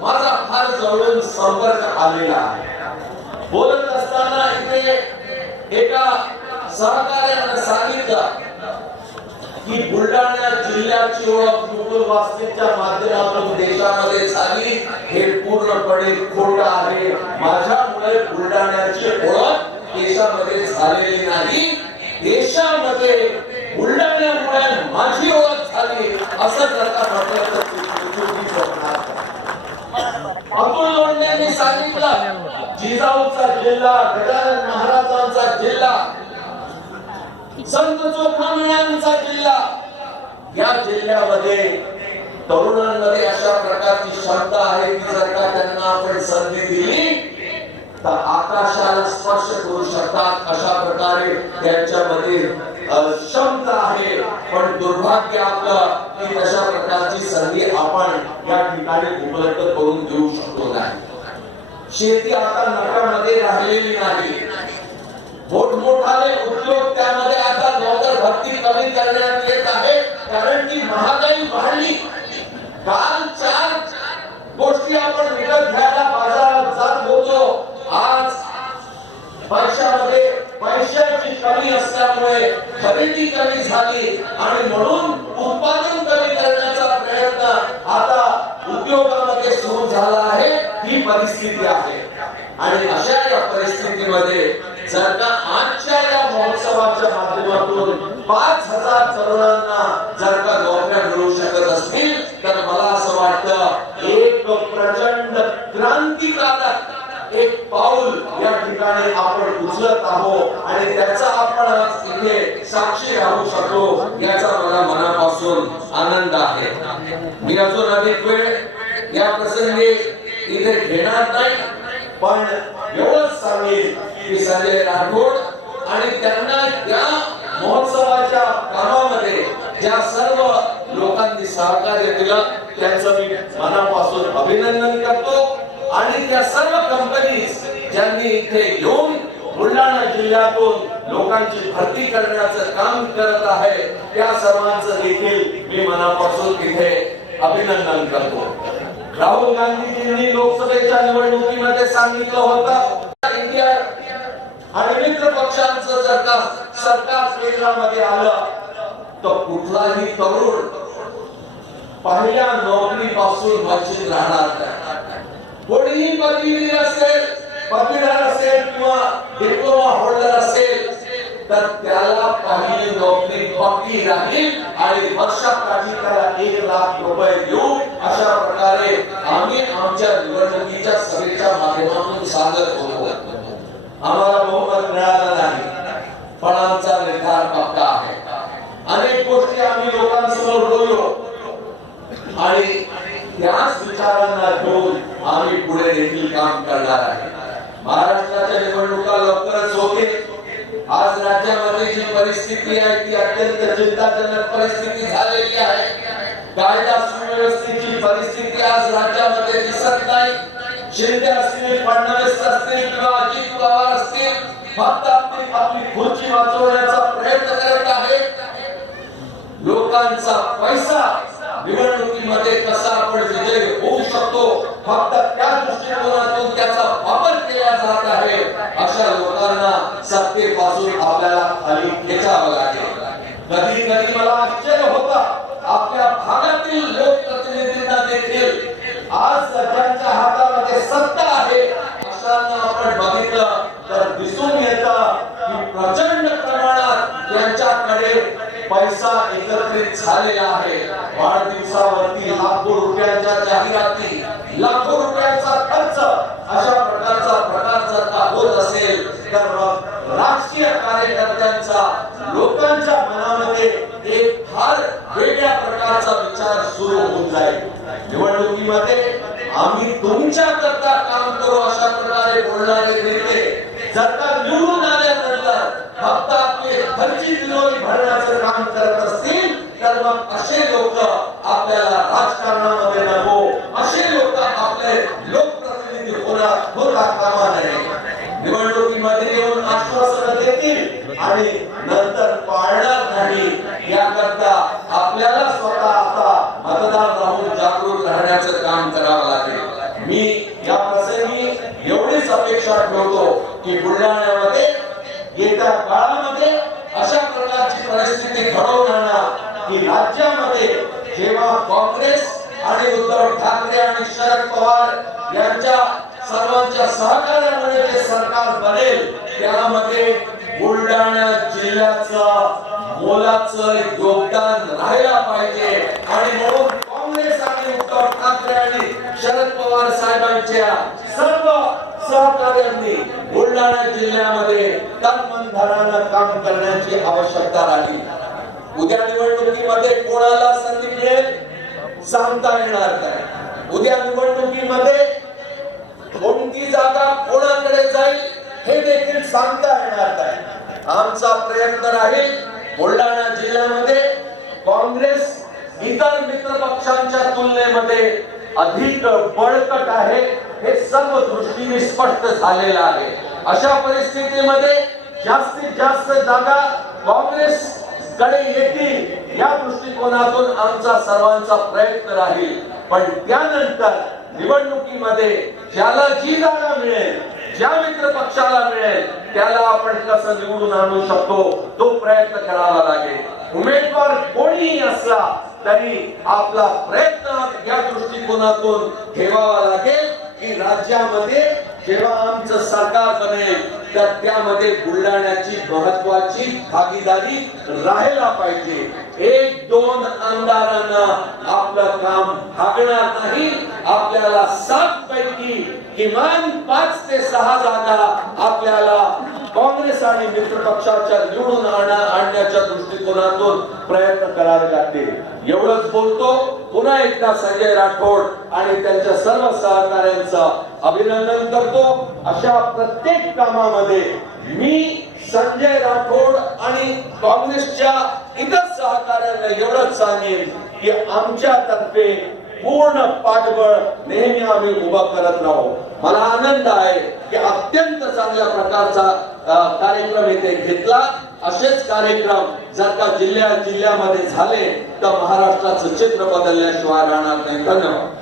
माझा फार जवळून संपर्क आलेला आहे। बोलत असताना इथे एका सहकार्याने सांगितलं की बुलढाणा जिल्ह्याची ओळख मुकुल वासनिकच्या माध्यमातून देशामध्ये झाली, हे पूर्णपणे खोटं आहे। माझ्यामुळे बुलढाण्याची ओळख देशामध्ये झालेली नाही, देशामध्ये बुलढाण्यामुळे माझी ओळख झाली असं जर का म्हटलं तर चुकीचं होणार। अतुल लोंढेंनी सांगितलं जिजाऊचा जिल्हा, गजानन महाराजांचा जिल्हा, संत चोखामेळ्यांचा जिल्हा, या जिल्ह्यामध्ये तरुणांमध्ये अशा प्रकारची क्षमता आहे की जर का त्यांना आपण संधी दिली तर आकाशाला स्पर्श करू शकतात, अशा प्रकारे त्यांच्यामध्ये क्षमता आहे। पण दुर्भाग्य आपलं की तशा प्रकारची संधी आपण या ठिकाणी उपलब्ध करून देऊ शकतो नाही। शेती आता नफ्यामध्ये राहिलेली नाही, मोठमोठाले उद्योग त्यामध्ये आता नोकर भरती कमी करण्यात येत आहे, कारण की महागाई वाढली। काल 4 गोष्टी आपण विकत घ्यायला बाजारात जात होतो, आज पैशाची कमी असल्यामुळे खरेदी कमी झाली आणि म्हणून उत्पादन कमी करण्याचा प्रयत्न आता उद्योगामध्ये सुरू झाला आहे। ही परिस्थिती आहे आणि अशा या परिस्थितीमध्ये जर का आजच्या या महोत्सवाच्या माध्यमातून 5000 तरुणांना जर का नोकऱ्या मिळू शकत असतील तर मला असं वाटतं एक प्रचंड क्रांतिकारक एक पाऊल या ठिकाणी आपण उचलत आहोत आणि त्याचा आपण आज इथे साक्षी राहू शकतो, याचा मला मनापासून आनंद आहे। मी अजून अधिक वेळ या प्रसंगी इथे घेणार नाही, पण एवढंच सांगेन की संजय राठोड आणि त्यांना या महोत्सवाच्या कामामध्ये ज्या सर्व लोकांनी सहकार्य दिलं त्यांचं मी मनापासून अभिनंदन करतो आणि त्या सर्व कंपनीज ज्यांनी इथे येऊन बुलढाणा जिल्ह्यातून लोकांची भरती करण्याचं काम करत आहे त्या सर्वांचं देखील मी मनापासून इथे अभिनंदन करतो। राहुल गांधीजींनी लोकसभेच्या निवडणुकीमध्ये सांगितलं होतं इंडिया आणि मित्र पक्षांचं जर का सरकार केंद्रामध्ये आलं तर कुठलाही तरुण पहिल्या नोकरीपासून वंचित राहणार नाही। कोणीही पदवीधर असेल, पदवीधर असेल किंवा डिप्लोमा होल्डर असेल तर त्याला पहिली नोकरी पक्की राहील आणि वर्षाकाठी त्याला 1 लाख रुपये देऊ, अशा प्रकारे आम्ही आमच्या निवडणुकीच्या सभेच्या माध्यमातून सांगत होतो। आम्हाला बहुमत मिळालं नाही, पण आमचा निर्धार पक्का आहे। अनेक गोष्टी आम्ही लोकांसमोर बोललो आणि त्याच विचारांना घेऊन आम्ही पुढे देखील काम करणार आहे। महाराष्ट्राच्या निवडणुका लवकरच होतील। आज राज्यामध्ये जी परिस्थिती आहे ती अत्यंत चिंताजनक परिस्थिती झालेली आहे। कायदा सुव्यवस्थेची परिस्थिती आज राज्यामध्ये दिसत नाही। शिंदे असतील, फडणवीस असतील किंवा अजित पवार असतील फक्त आपली खुर्ची वाचवण्याचा प्रयत्न करत आहे। लोकांचा पैसा निवडणुकीमध्ये कसा आपण विजय होऊ शकतो फक्त त्या दृष्टिकोनातून त्याचा वापर केला जात आहे। अशा लोकांना सत्तेपासून आपल्याला खाली खेचावं लागेल। कधी कधी मला आश्चर्य होतं आपल्या भागातील लोकप्रतिनिधींना देखील आज ज्यांच्या हातामध्ये सत्ता आहे अशांना आपण बघितलं तर दिसून येतं की प्रचंड प्रमाणात त्यांच्याकडे पैसा एकत्रित झालेला आहे। वाढदिवसावरती लाखो रुपयांच्या जाहिराती, लाखो रुपयांचा खर्च, अशा प्रकार जर का होत असेल तर राजकीय कार्यकर्त्यांचा लोकांच्या मनामध्ये एक फार वेगळ्या प्रकारचा विचार सुरू होऊन जाईल। निवडणुकीमध्ये आम्ही तुमच्या करता काम करू अशा प्रकारे बोलणारे नेते जर का निवडून आल्यानंतर फक्त आपली घरची तिजोरी भरण्याचं काम करत असतील तर मग असे लोक आपल्याला राजकारणामध्ये नको, असे लोक आपले लोकप्रतिनिधी होता कामा नये। निवडणुकीमध्ये येऊन आश्वासनं देतील आणि नंतर पाळणार नाही, याकरता आपल्याला स्वतः आता मतदार राहून जागरूक राहण्याचं काम करावं लागेल। अपेक्षा ठेवतो की बुलढाण्यामध्ये येत्या काळामध्ये अशा प्रकारची परिस्थिती घडवून आणा की राज्यामध्ये जेव्हा काँग्रेस आणि उद्धव ठाकरे आणि शरद पवार यांच्या सर्वांच्या सहकार्यामुळे जे सरकार बनेल त्यामध्ये बुलढाणा जिल्ह्याचं मोलाचं योगदान राहायला पाहिजे आणि म्हणून काँग्रेस आणि उद्धव ठाकरे आणि शरद पवार साहेबांच्या सर्व सहकार्यांनी बुलढाणा जिल्ह्यामध्ये तन-मन-धनानं काम करण्याची आवश्यकता राहिली. उद्या निवडणुकीमध्ये कोणाला संधी मिळेल सांगता येणार नाही. उद्या निवडणुकीमध्ये कोणती जागा कोणाकडे जाईल हे देखील सांगता येणार नाही. आमचा प्रयत्न राहील बुलढाणा जिल्ह्यामध्ये काँग्रेस इतर मित्र पक्षांच्या तुलनेमध्ये अधिक बळकट आहे हे सर्व दृष्टीने स्पष्ट झालेलं आहे. अशा परिस्थितीमध्ये जास्तीत जास्त जागा काँग्रेस कडे येतील या दृष्टिकोनातून आमचा सर्वांचा प्रयत्न राहील. पण त्यानंतर निवडणुकीमध्ये ज्याला जी जागा मिळेल ज्या मित्र पक्षाला मिळेल त्याला आपण कसं निवडून आणू शकतो तो प्रयत्न करावा लागेल. उमेदवार कोणीही असला तरी आपला प्रयत्न या दृष्टिकोनातून ठेवावा लागेल की राज्यामध्ये जेव्हा आमचं सरकार बनेल तर त्यामध्ये बुलढाण्याची महत्वाची भागीदारी राहायला पाहिजे. 1-2 आमदारांना आपलं काम भागणार नाही. आपल्याला 7 पैकी किमान 5 ते 6 जागा आपल्याला काँग्रेस आणि मित्र पक्षाच्या निवडून आणण्याच्या दृष्टिकोनातून प्रयत्न करावे लागतील. एवढंच बोलतो. पुन्हा एकदा संजय राठोड आणि त्यांच्या सर्व सहकाऱ्यांचं अभिनंदन करतो. अशा प्रत्येक कामामध्ये मी संजय राठोड आणि काँग्रेसच्या इतर सहकाऱ्यांना एवढंच सांगेन की आमच्यातर्फे पूर्ण पाठबळ नेहमी आम्ही उभा करत राहू. मला आनंद आहे की अत्यंत चांगल्या प्रकारचा कार्यक्रम इथे घेतला. असेच कार्यक्रम जर का जिल्ह्यामध्ये झाले तर महाराष्ट्राचं चित्र बदलल्याशिवाय राहणार नाही. धन्यवाद.